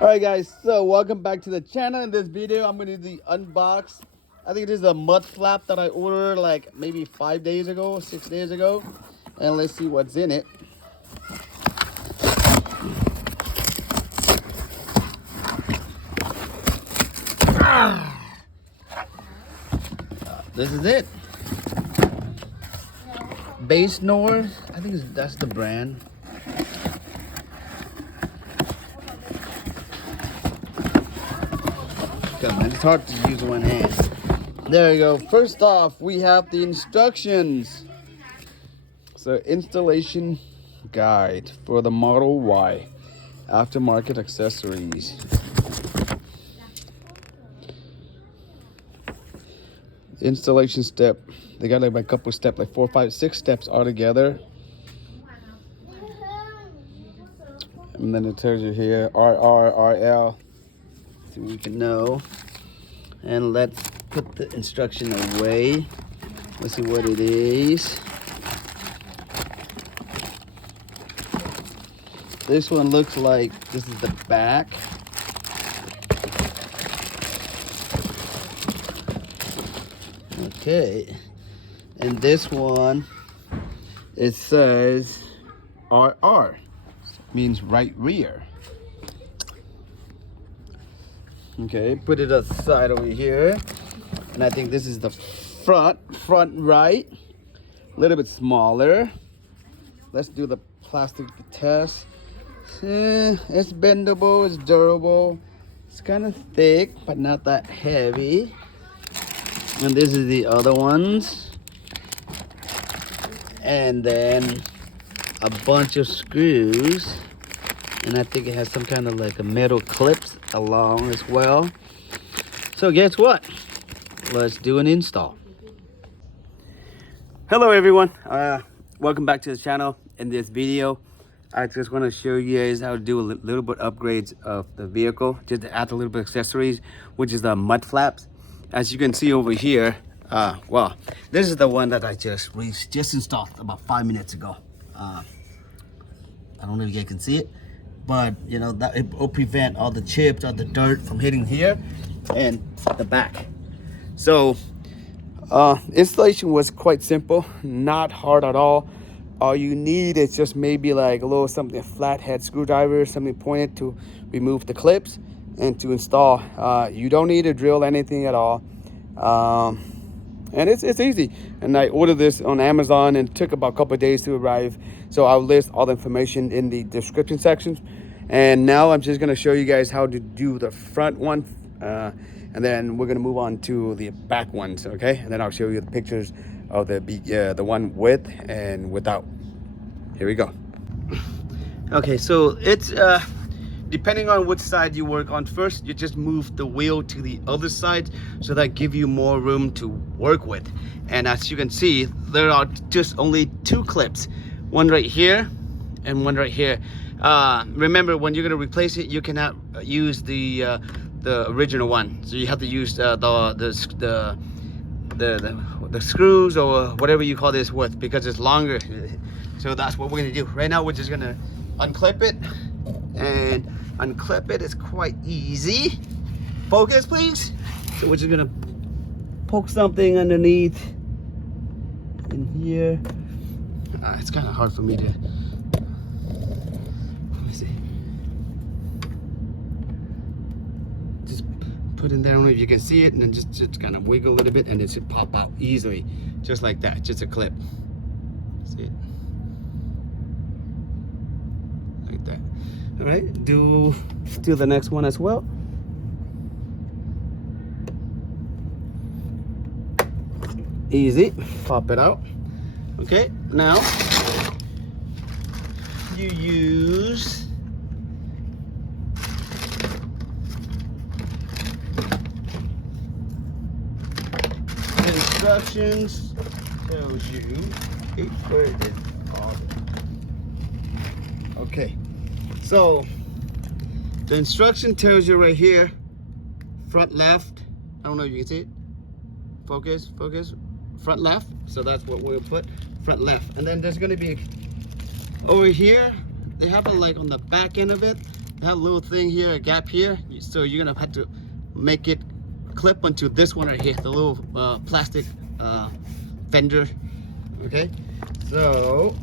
Alright guys, so welcome back to the channel. In this video I'm going to do the unbox. I think this is a mud flap that I ordered like maybe 5 days ago, 6 days ago. And let's see what's in it. This is it. BASENOR, I think that's the brand. Come on, it's hard to use one hand. There you go. First off, we have the instructions. So, installation guide for the Model Y, aftermarket accessories. Installation step. They got like a couple steps, like 4, 5, 6 steps altogether. And then it tells you here RL. So we can know. And let's put the instruction away. Let's see what it is. This one looks like this is the back. Okay. And this one, it says RR. Means right rear. Okay, put it aside over here. And I think this is the front right. A little bit smaller. Let's do the plastic test. It's bendable, it's durable. It's kind of thick, but not that heavy. And this is the other ones. And then a bunch of screws. And I think it has some kind of like a metal clips along as well. So guess what? Let's do an install. Hello everyone. Welcome back to the channel. In this video, I just want to show you guys how to do a little bit upgrades of the vehicle. Just to add a little bit of accessories, which is the mud flaps. As you can see over here, well, this is the one that I just installed about 5 minutes ago. I don't know if you guys can see it, but you know that it will prevent all the chips or the dirt from hitting here and the back. So installation was quite simple, not hard at all. All you need is just maybe like a little something, a flathead screwdriver, something pointed to remove the clips and to install. You don't need to drill anything at all. And it's easy. And I ordered this on Amazon and it took about a couple of days to arrive. So I'll list all the information in the description sections. And now I'm just gonna show you guys how to do the front one. And then we're gonna move on to the back ones, okay? And then I'll show you the pictures of the one with and without. Here we go. Okay, so it's depending on which side you work on first, you just move the wheel to the other side so that give you more room to work with. And as you can see, there are just only 2 clips, one right here and one right here. Remember, when you're going to replace it, you cannot use the original one, so you have to use the screws or whatever you call this with, because it's longer. So that's what we're going to do right now. We're just going to unclip it, and unclip it is quite easy. Focus please. So we're just going to poke something underneath in here. It's kind of hard for me to, let me see, just put in there. I don't know if you can see it, and then just kind of wiggle a little bit, and it should pop out easily, just like that. Just a clip. See it? Like that. All right, do the next one as well. Easy, pop it out. Okay, now you use the instructions. Tells you where it is. Okay, so the instruction tells you right here, front left. I don't know if you can see it. Focus, front left. So that's what we'll put, front left. And then there's gonna be over here, they have it like on the back end of it, that little thing here, a gap here, so you're gonna have to make it clip onto this one right here, the little plastic fender. Okay, so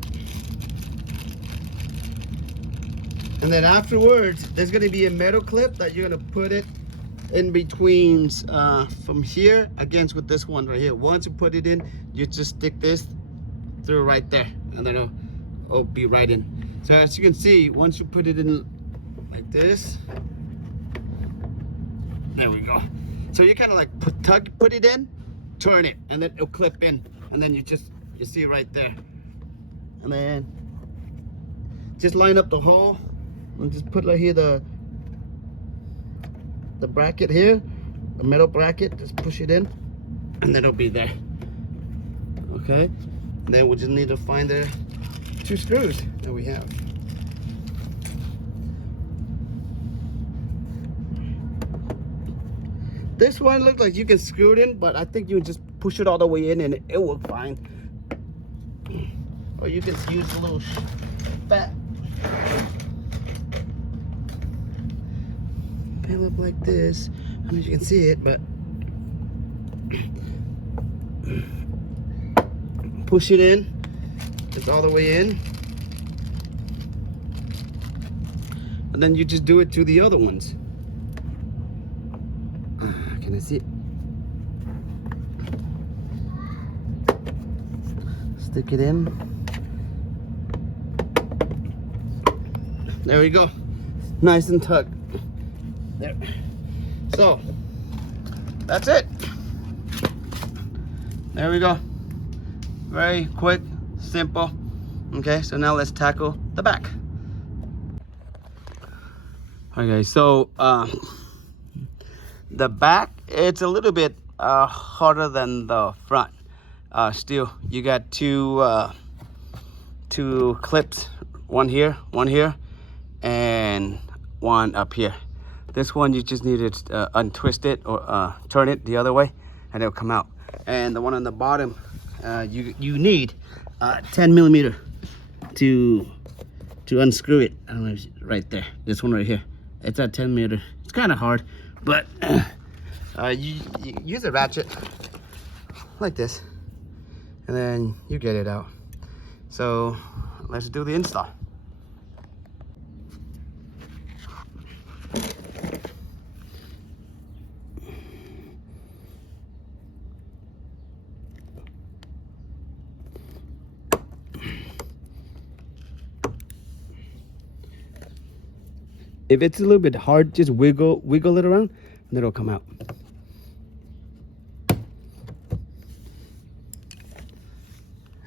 and then afterwards there's gonna be a metal clip that you're gonna put it in between from here against with this one right here. Once you put it in, you just stick this through right there, and then it'll be right in. So as you can see, once you put it in like this, there we go. So you kind of like put it in, turn it, and then it'll clip in, and then you see right there, and then just line up the hole and just put right here the bracket here, the metal bracket. Just push it in, and then it'll be there. Okay, and then we just need to find the 2 screws that we have. This one looks like you can screw it in, but I think you just push it all the way in and it will work fine. Or you can use a little fat pin up like this. I don't know if you can see it, but push it in. It's all the way in. And then you just do it to the other ones. Can I see it? Stick it in. There we go. Nice and tucked. There. So, that's it. There we go. Very quick, simple. Okay, so now let's tackle the back. Okay, so the back, it's a little bit harder than the front. Still, you got two clips, one here, and one up here. This one you just need to untwist it or turn it the other way, and it'll come out. And the one on the bottom, you need 10 millimeter to unscrew it. I don't know if it's right there. This one right here. It's at 10 millimeter. It's kind of hard, but you use a ratchet like this, and then you get it out. So let's do the install. If it's a little bit hard, just wiggle it around, and it'll come out.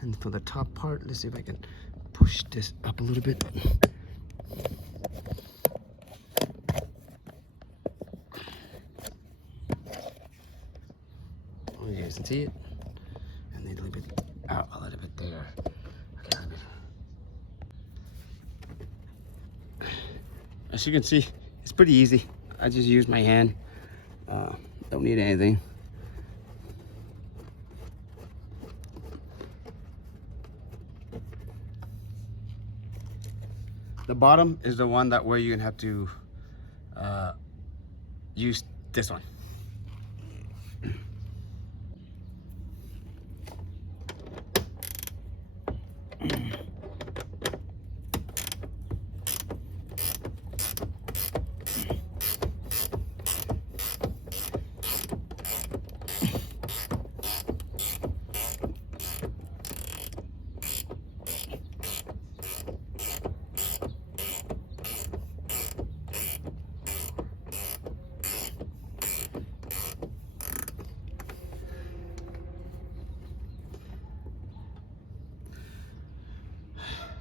And for the top part, let's see if I can push this up a little bit. Oh, you guys can see it. And a little bit out, a little bit there. Okay, a little bit. As you can see, it's pretty easy. I just use my hand. Don't need anything. The bottom is the one that where you're gonna have to use this one.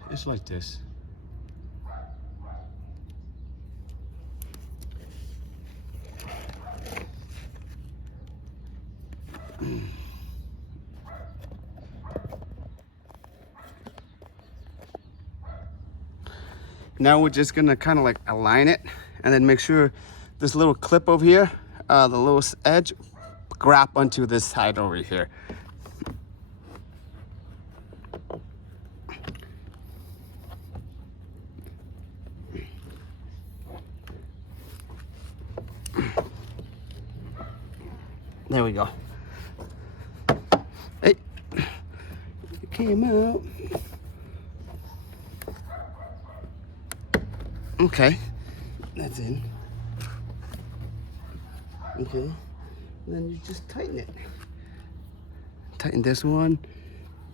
It's like this. Now we're just gonna kind of like align it and then make sure this little clip over here, the little edge, grab onto this side over here. There we go. Hey, it came out. Okay, that's in. Okay, and then you just tighten it. Tighten this one,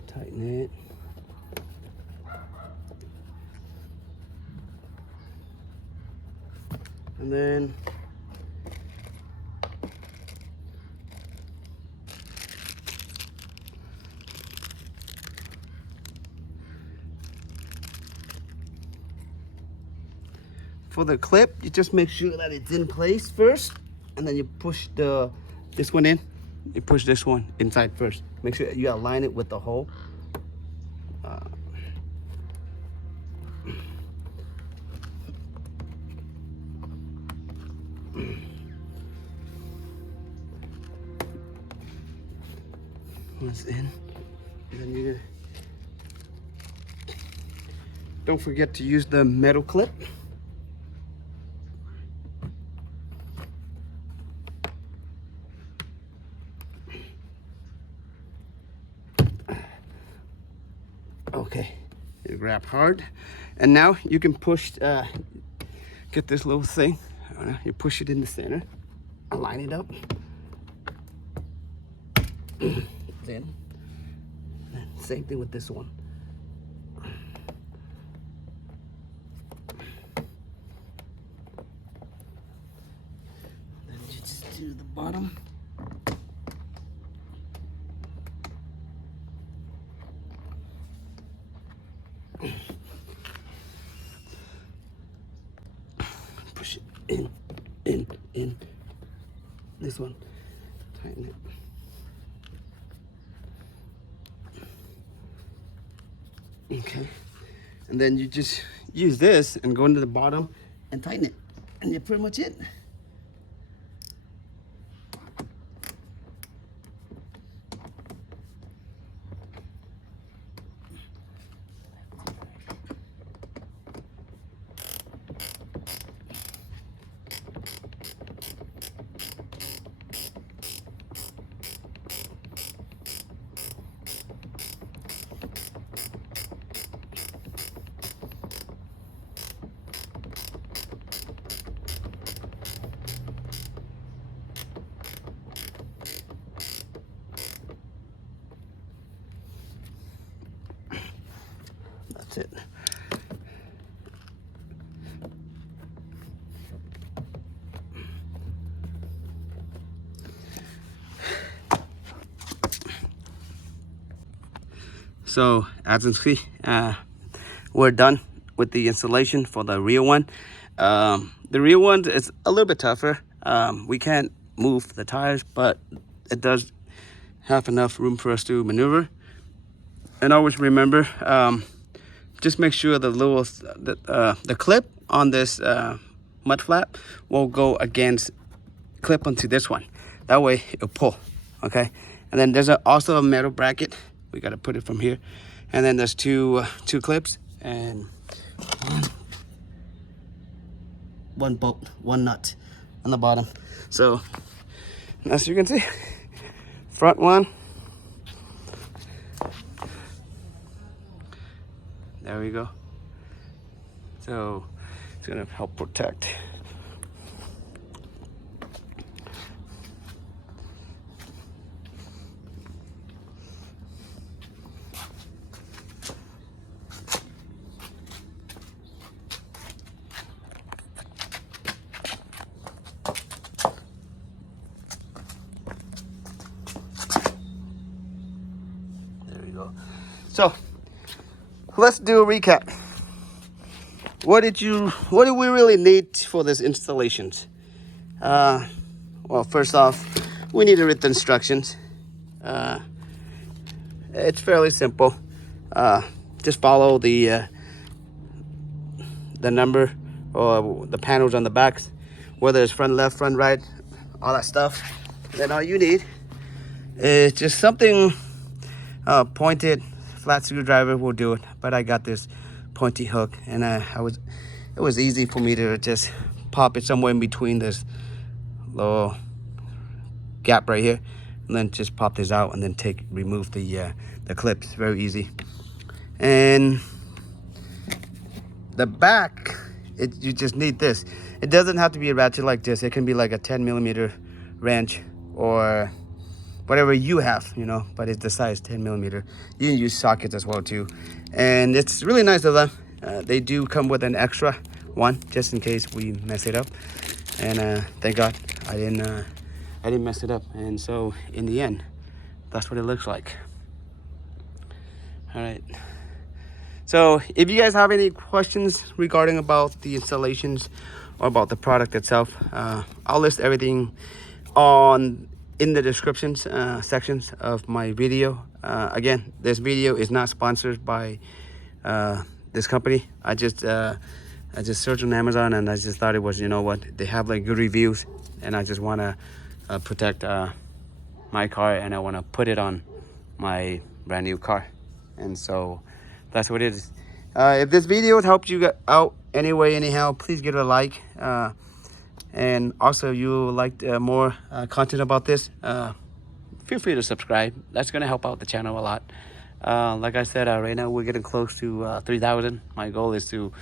tighten it. And then for the clip, you just make sure that it's in place first, and then you push this one in. You push this one inside first. Make sure you align it with the hole. That's in. And then you're gonna, don't forget to use the metal clip. Okay, you grab hard, and now you can push. Get this little thing. You push it in the center. Align it up. Then same thing with this one. Then you just do the bottom. Push it in. This one, tighten it. Okay, and then you just use this and go into the bottom and tighten it, and you're pretty much it. That's it. So as you can see, we're done with the installation for the rear one. The rear one is a little bit tougher. We can't move the tires, but it does have enough room for us to maneuver. And always remember, just make sure the clip on this mud flap will go against clip onto this one. That way it'll pull. Okay, and then there's also a metal bracket. We got to put it from here, and then there's two clips and one bolt, one nut on the bottom. So as you can see, front one, there we go. So it's gonna help protect. So let's do a recap. What do we really need for this installations? Well, first off, we need to read the instructions. It's fairly simple. Just follow the number or the panels on the backs, whether it's front left, front right, all that stuff. Then all you need is just something pointed. Flat screwdriver will do it, but I got this pointy hook, and it was easy for me to just pop it somewhere in between this little gap right here, and then just pop this out and then remove the clips. Very easy. And the back, you just need this. It doesn't have to be a ratchet like this. It can be like a 10mm wrench or whatever you have, you know, but it's the size 10mm. You can use sockets as well too, and it's really nice of them. They do come with an extra one just in case we mess it up, and thank God I didn't mess it up. And so in the end, that's what it looks like. All right, so if you guys have any questions regarding about the installations or about the product itself, I'll list everything in the descriptions sections of my video. Again, this video is not sponsored by this company. I just searched on Amazon, and I just thought it was, you know what, they have like good reviews, and I just want to protect my car, and I want to put it on my brand new car. And so that's what it is. If this video helped you out anyway, anyhow, please give it a like. And also, you like more content about this, feel free to subscribe. That's going to help out the channel a lot. Like I said, right now we're getting close to 3,000. My goal is to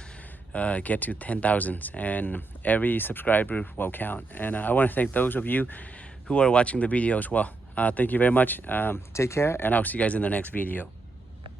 get to 10,000, and every subscriber will count. And I want to thank those of you who are watching the video as well. Thank you very much. Take care, and I'll see you guys in the next video.